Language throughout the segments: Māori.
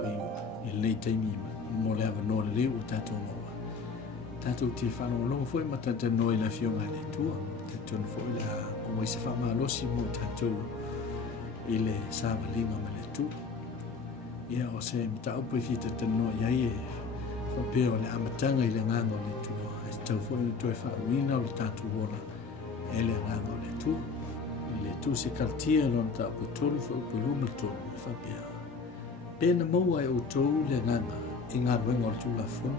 foi I le taimi mo le ava no le liu tatou maua. Tatou te whanonga foi ma tata noi la fionga le tua. Tatou foi la o mai se whamalosi mo tatou I le sāwalinga ma le tua. Ia o se mta upo I fi tata no iai e whapea o le amatanga I le nganga o le tua. E tau foi I toi whauina o le tatou wora e le nganga o le tua. I le tu se kaltia lon ta upo tolu fa upo luma tolu e whapea. Pena maua e o tou le nganga I ngā ruenga o le tula fun.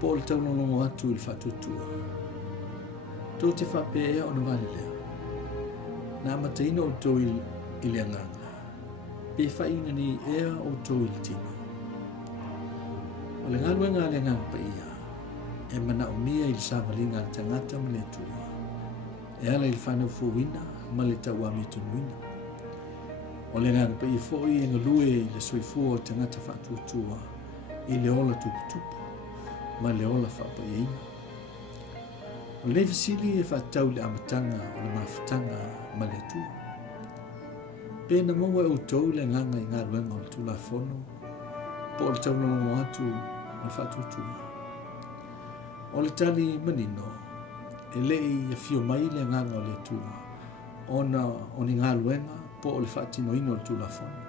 Po le tau nongo atu I le whatutua. Tau te whapea ea o na wale lea. Nā mataina o tou I le nganga. Pe whaina ni ea o tou I le tino. O le ngā ruenga le nganga pa ia. E mana o mia I le sāwalinga le tangata ma le tua. E ala I le whanau fuwina ma le tau amitunuina. O le nganga pa I foi e ngalue I le soifua o tangata whatutua I le ola tuputupu ma le ola whapaeina. O le fasili e whatau le amatanga o le mawhatanga ma le tua. Pena maua e utou le nganga I ngā ruenga o le tula fono po le tau nongo atu o le whatutua. O le tali manino e lei e fio mai le nganga o le tua ona o ni ngā ruenga po o le whaatino ino o le tula fono.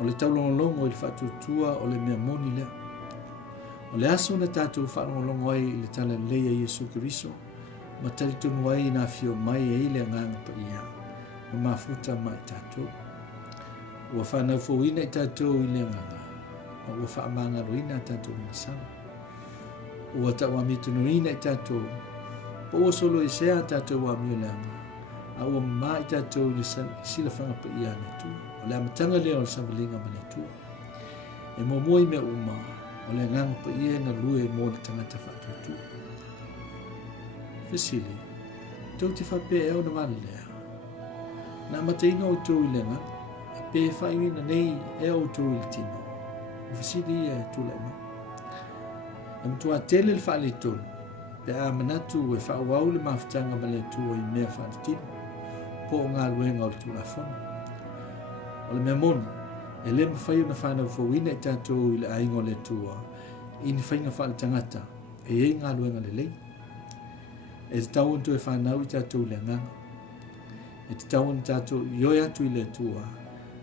O le taulongolongo I le whatutua o le mea moni lea. O le aso na tātou whaatongolongo ai I le tala leia Iesu Kiriso, ma talitonu ai na fio mai e ile nganga pa ia, ma mafuta mai tātou. Ua whanau fōina I tātou I le nganga, o ua whaamanga roina tātou I sana. Ua taua mitunuina I tātou, po ua solo I sea tātou wa mio leanga, a ua mai tātou I sila whanga pa ia ne tu. O le amatanga lea o le savalinga ma le tua. E momoi mea uma, o le nganga pa ia na lue mo le tangata whatutu. Fasili, tau te whapea eo na wale lea. Nā mataina o tau I lenga, a pē whaiwina nei eo o tau I le tino. Fasili e tula ema. E mtua tele le whaale tonu, pe a manatu e whaawau le mawhatanga ma le tua I mea whaale tino, po o ngā luenga o le tula fono. O le mea moni, e le mawhai o na whanau fawina I tātou I le aingo le tua, I ni whainga whaale tangata, e e ngā luenga le lei. E te tau anto e whanau I tātou le nganga. E te tau anto tātou ioi atu I le tua,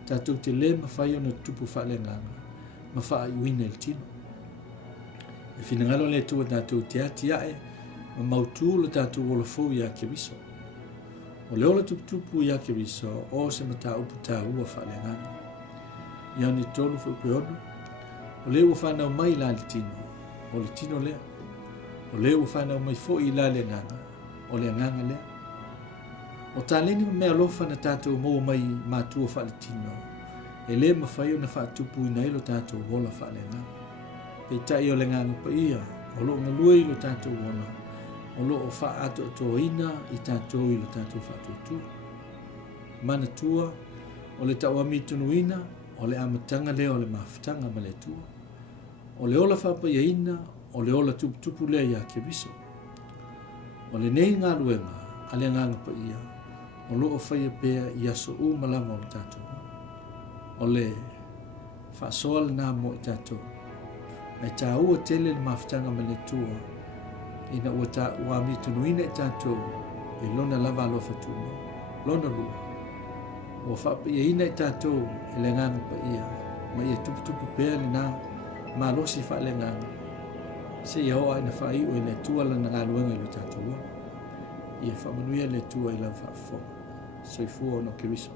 tātou te le mawhai o na tupu whaale nganga, ma wha I wina il tino. E whinangalo le tua tātou te ati ae, ma mautu le tātou ola fau I a Kiriso. O le ola tuputupu I a Kiriso, o se mata upu tā ua whaale nganga. Ia ni tolu whaupe ono, o le ua whanau mai la le tino, o le tino lea. O le ua whanau mai fo I la le nganga, o le nganga lea. O tā leni mea lofa na tātou mō mai mātua whaale tino, e le mawhai o na whaatupu I nailo tātou wola whaale nganga. Pei tai o le nganga pa ia, o lo ngalua I lo tātou wona, o lo o wha ato ato ina I tātou I lo tātou whaatutu. Mana tua, o le tau amitunuina, o le amatanga lea o le mawhatanga ma le tua. O le ola whapaya ina, o le ola tuputupu lea I a Kiriso. O le nei ngā luenga, a le nganga pa ia, o lo o whaia pēa I aso u malama o le tātou. O le whaasoa le nā mo I tātou. Ai tā ua tele le mawhatanga ma le tua, ina ua tā ua amitunuina I tātou, I lona lava alofa tūma, lona lua. O whapaya ina I tātou I le nganga pa ia, ma ia tuputupu pēa le nā, ma losi wha le nganga. Se ia hoa ina wha iu e le tua lana ngā luenga I lo tātou. Ia whamanuia le tua I lau wha fo. Soifua no Kiriso.